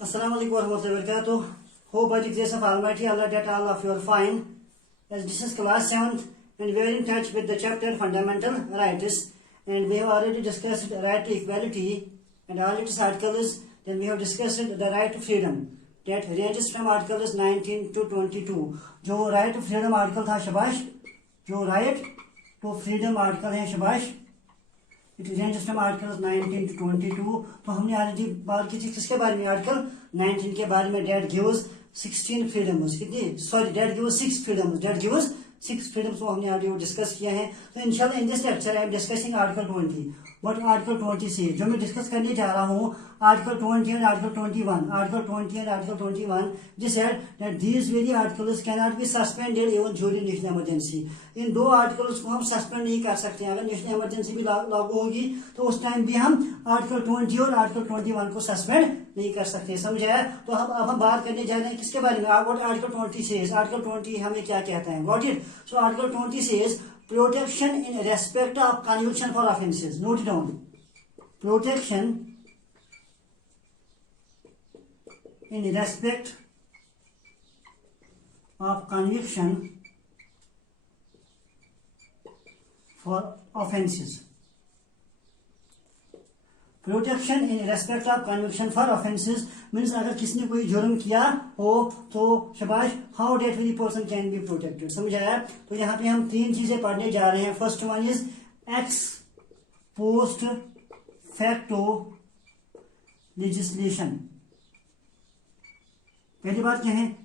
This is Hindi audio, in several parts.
Assalamu alaikum warahmatullahi wabarakatuh. Hope by the grace of Almighty Allah that all of you are fine. As this is class 7th and we are in touch with the chapter Fundamental Rights, and we have already discussed the right to equality and all its articles. Then we have discussed the right to freedom that ranges from articles 19 to 22. जो right to freedom article था शबाश, जो right to freedom article है शबाश, it ranges from articles 19 to 22. तो हमने ऑलरेडी बात की थी किसके बारे में, आर्टिकल 19 के बारे में. डेट गिव्स 16 फ्रीडम्स, कितनी sorry that gives 6 freedoms, that gives 6 freedoms, वो हमने ऑलरेडी डिस्कस किया है. तो इंशाल्लाह in this lecture I am discussing article 20. But article 20 से जो मैं डिस्कस करने जा रहा हूँ article 20 and article 21. Article 20 and article 21 this said that these very articles can not be suspended even during national emergency. इन दो आर्टिकल्स को हम सस्पेंड नहीं कर सकते. अगर नेशनल इमरजेंसी भी लागू होगी तो उस टाइम भी हम आर्टिकल 20 और आर्टिकल 21 को सस्पेंड नहीं कर सकते. समझाया? तो अब हम बात करने जा रहे हैं किसके बारे में. आर्टिकल 20 सेज, आर्टिकल 20 हमें क्या कहता है. Got it? So article 20 says protection in respect of conviction for offences. Note it down. Protection in respect of conviction for offences. Protection in respect of conviction for offences means अगर किसी ने कोई जुर्म किया हो तो शबाश, how that very person can be protected. समझाया? तो यहाँ पे हम तीन चीजें पढ़ने जा रहे हैं. First one is ex post facto legislation. पहली बात क्या है?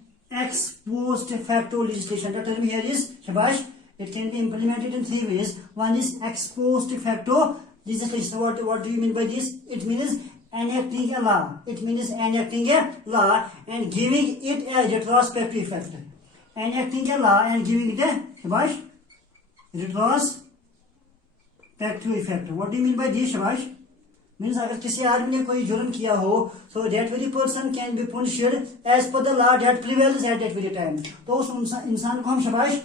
Ex post facto legislation. The term here is शबाश, it can be implemented in 3 ways. One is ex post facto legislation. What do you mean by this? It means enacting a law. It means enacting a law and giving it a retrospective effect. Enacting a law and giving it a shabash retrospective effect. What do you mean by this shabash? Means अगर किसी आदमी ने कोई जुर्म किया हो so that very person can be punished as per the law that prevails at that very time. तो उस इंसान को हम शबाश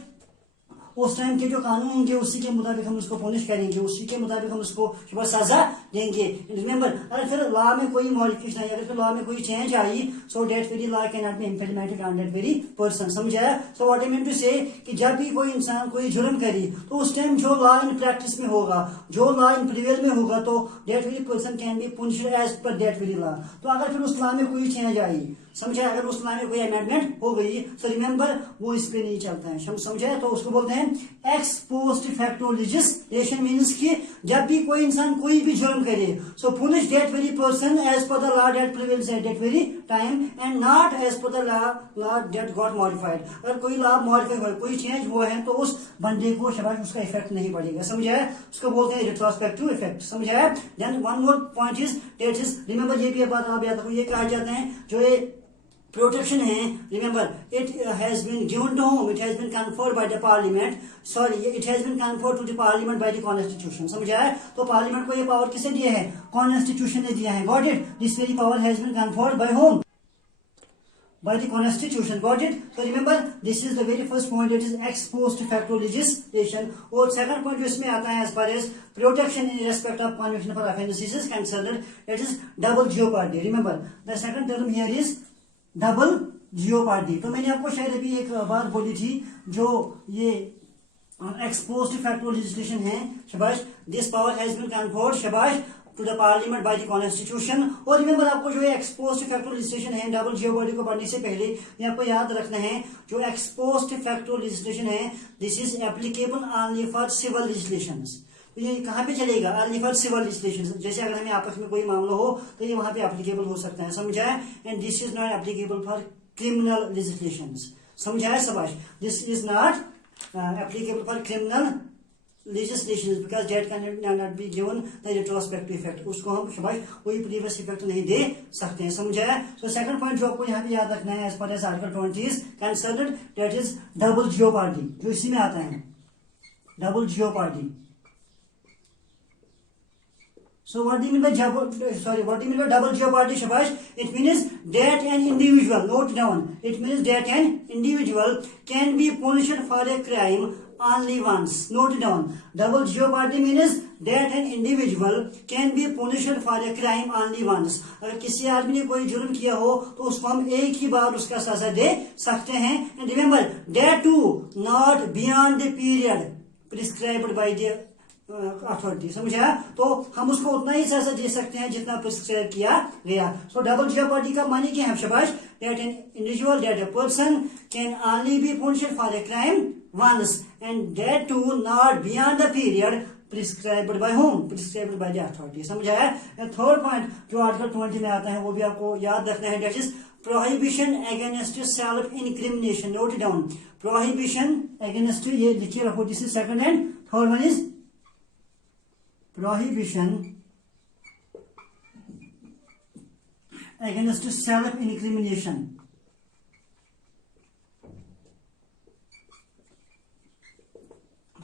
उस टाइम के जो कानून होंगे उसी के मुताबिक हम उसको पुनिश करेंगे, उसी के मुताबिक हम उसको सजा देंगे. रिमेंबर, अगर फिर लॉ में कोई मॉडिफिकेशन आई, अगर फिर लॉ में कोई चेंज आई, so that very law can not be implemented on that very person. समझाया? So what I mean to say कि जब भी कोई इंसान कोई जुर्म करी तो उस टाइम जो लॉ इन प्रैक्टिस में होगा, जो लॉ इन प्रिवेल में होगा, तो that very person can be punished as per that very law. तो अगर फिर उस लॉ में कोई चेंज आई, समझा, अगर उस लॉ में कोई अमेंडमेंट हो गई, सो रिमेंबर वो इस पे नहीं चलता है. समझा? तो उसको बोलते हैं ex post facto legislation. Means कि जब भी कोई इंसान कोई भी जुर्म करे, so punish that very person as per the law that prevails at that very time and not as per the law that got modified. अगर कोई लॉ मॉडिफाई हुआ, कोई चेंज हुआ है, तो उस बंदे को शाबाश उसका इफेक्ट नहीं पड़ेगा. समझाया? उसको बोलते हैं रिट्रोस्पेक्टिव इफेक्ट. समझाया? Then one more point is that is, remember ये भी बात आप याद रखो, ये कहा जाता है जो ये प्रोटेक्शन है, remember it has been given to whom, it has been conferred by the parliament, sorry it has been conferred to the parliament by the constitution. समझा है? तो पार्लियामेंट को ये पावर किसने दिया है? कॉन्स्टिट्यूशन ने दिया है. Got it? This very power has been conferred by whom? By the constitution. Got it? So remember this is the very first point, it is ex post facto legislation. और second point जो इसमें आता है as far as protection in respect of conviction for offences is concerned, that is double jeopardy. Remember the second term here is double jeopardy. तो मैंने आपको शायद अभी एक बात बोली थी, जो ये एक्स पोस्ट फैक्टो लेजिस्लेशन है शबाश, this power has been conferred शबाश to the parliament by the constitution. और रिमेंबर आपको जो एक्स पोस्ट फैक्टो लेजिस्लेशन है डबल जियोपार्डी को पढ़ने से पहले ये आपको याद रखना है, जो एक्स पोस्ट फैक्टो लेजिस्लेशन है this is applicable only for civil legislations. ये कहाँ पे चलेगा? Only for civil legislation. जैसे अगर हमें आपस में कोई मामला हो तो ये वहां पे एप्लीकेबल हो सकता है. समझाया? And this is not applicable for criminal legislations. समझाया? शबाश. This is not applicable for criminal legislation because that cannot be given the retrospective effect. उसको हम शबाश कोई प्रीवियस इफेक्ट नहीं दे सकते हैं. समझाया? सो सेकंड पॉइंट जो आपको यहाँ पे याद रखना है as per as article 20 is concerned, that is double jeopardy, जो इसी में आता है double jeopardy. So what do you mean by double jeopardy, Shabash? It means that an individual, note down, it means that an individual can be punished for a crime only once. Note down. Double jeopardy means that an individual can be punished for a crime only once. अगर किसी आदमी ने कोई जुर्म किया हो तो उसको हम एक ही बार उसका सजा दे सकते हैं. And remember, that too not beyond the period prescribed by the authority. समझा? तो हम उसको उतना ही सजा दे सकते हैं जितना प्रिस्क्राइब किया गया. सो डबल जेopardy का मानी क्या है शाबाश? That an individual, that a person can only be punished for a crime once, and that too not beyond the period prescribed by whom? Prescribed by the authority. समझा है? थर्ड पॉइंट जो आर्टिकल 20 में आता है वो भी आपको याद रखना है. That is prohibition against self incrimination. Note it down. Prohibition against, ये लिखिए रखो. This is second, and third one is prohibition against self incrimination.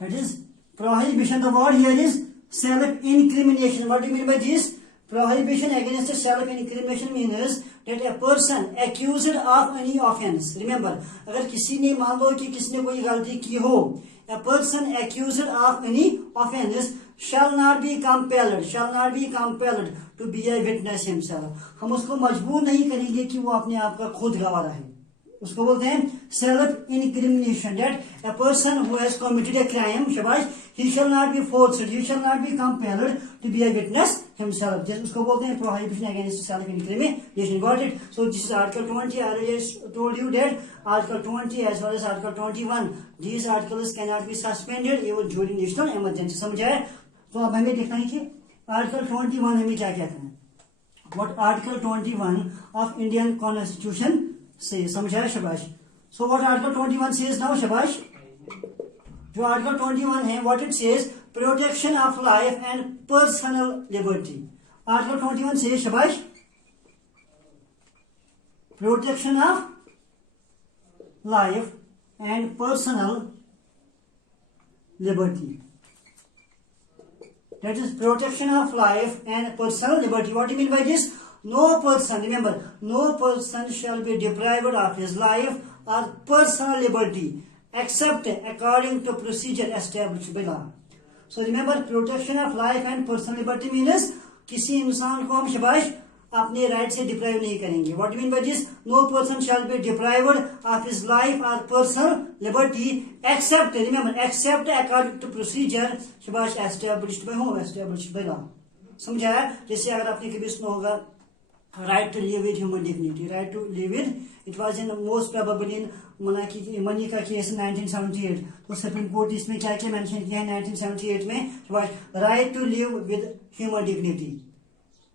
That is prohibition. The word here is self incrimination. What do you mean by this? Prohibition against self incrimination means that a person accused of any offense. Remember, अगर किसी ने मान लो कि किसी ने कोई गलती की हो, a person accused of any offense shall not be compelled to be a witness himself. हम उसको मजबूर नहीं करेंगे कि वो अपने आप का खुद गवाह रहे. उसको बोलते हैं self incrimination. That a person who has committed a crime, शाबाश, he shall not be forced, he shall not be compelled to be a witness himself. जैसे उसको बोलते हैं prohibition against self incrimination. Got it? So this is article 20. I already told you that article 20 as well as article 21, these articles cannot be suspended even during national emergency. समझा है? तो अब हमें देखना है कि आर्टिकल 21 हमें क्या कहता है. What article 21 of Indian Constitution says. समझा है? शाबाश. So what article 21 says now, शाबाश? जो आर्टिकल 21 है, what it says, protection of life and personal liberty. Article 21 says, शाबाश, protection of life and personal liberty. That is protection of life and personal liberty. What do you mean by this? No person, remember, no person shall be deprived of his life or personal liberty except according to procedure established by law. So remember, protection of life and personal liberty means किसी इंसान को हम शाबाश अपने राइट से डिप्राइव नहीं करेंगे. What do you mean by this? No person shall be deprived of his life or personal liberty except, remember, except according to procedure शाबाश established by whom? Established by law. समझा है? जैसे अगर आपने कभी सुना होगा right to live with human dignity. Right to live with, it was in most probably in money का केस 1978. तो सुप्रीम कोर्ट इसमें क्या क्या मेंशन किया है 1978 में? Right to live with human dignity.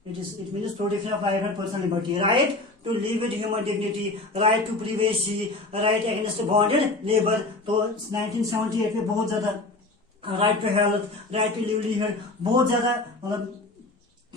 It means protection of life and personal liberty. Right to live with human dignity, right to privacy, right against bonded labor. तो 1978 में बहुत ज्यादा right to health, right to livelihood, बहुत ज्यादा मतलब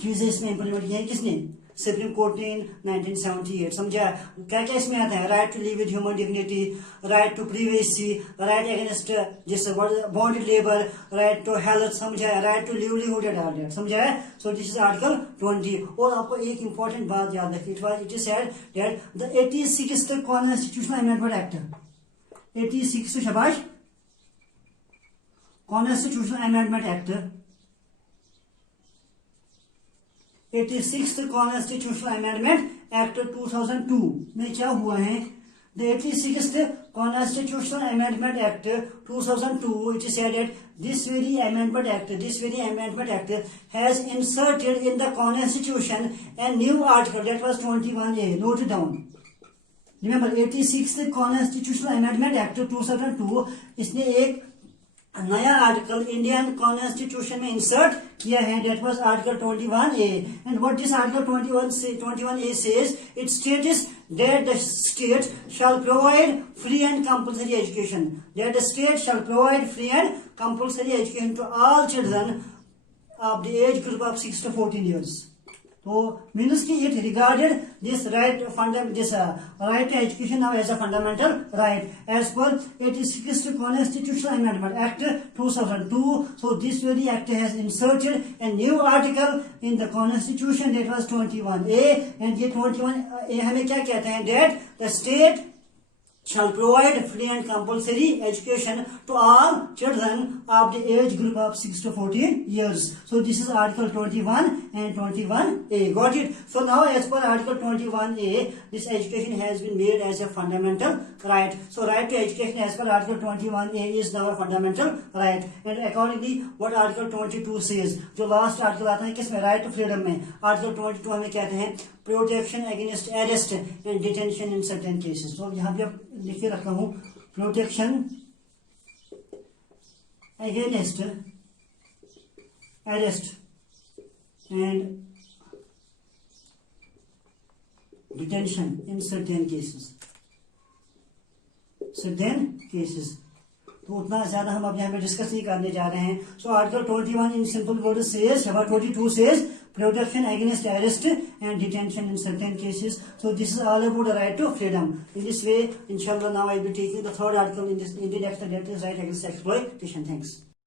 चीजें इसमें इम्प्लीमेंट की है. किसने? सुप्रीम कोर्ट ने 1978. समझा? क्या क्या इसमें आता है? Right to live with human dignity, right to privacy, right against जैसे bonded labour, right to health. समझा? Right to livelihood and all that. समझा है? So this is article 20. और आपको एक इंपॉर्टेंट बात याद रखिए. It is said that the 86th constitutional amendment act, 86 शाबाश, constitutional amendment act, 86th Constitutional Amendment Act 2002 में क्या हुआ है? The 86th Constitutional Amendment Act 2002, it is said that this very Amendment Act has inserted in the Constitution a new article, that was 21A. Note it down. Remember, 86th Constitutional Amendment Act 2002, इसने एक नया आर्टिकल इंडियन कॉन्स्टिट्यूशन में इंसर्ट किया है. That was article 21A. And what this article 21A says, it states that the state shall provide free and compulsory education. That the state shall provide free and compulsory education to all children of the age group of 6 to 14 years. तो मीन्स कि it regarded this right right to education now as a fundamental right as पर 86th Constitutional Amendment Act 2002. So this very act has inserted a new article in the Constitution, that was 21A. and ये 21A हमें क्या कहते हैं? That the state shall provide free and compulsory education to all children of the age group of 6 to 14 years. So this is Article 21 and 21A. Got it? So now as per Article 21A, this education has been made as a fundamental right. So right to education as per Article 21A is now a fundamental right. And accordingly what Article 22 says, जो last article आता है किसमें, right to freedom में, Article 22 हमें कहते हैं protection against arrest and detention in certain cases. तो यहाँ पे लिख के रखा हूँ, protection against arrest and detention in certain cases. तो उतना ज्यादा हम अब यहाँ पे डिस्कस नहीं करने जा रहे हैं. So article 21 in simple word says, 22 says protection against arrest and detention in certain cases. So this is all about the right to freedom. In this way, inshallah, now I will be taking the third article in the next, that is right against exploitation. Thanks.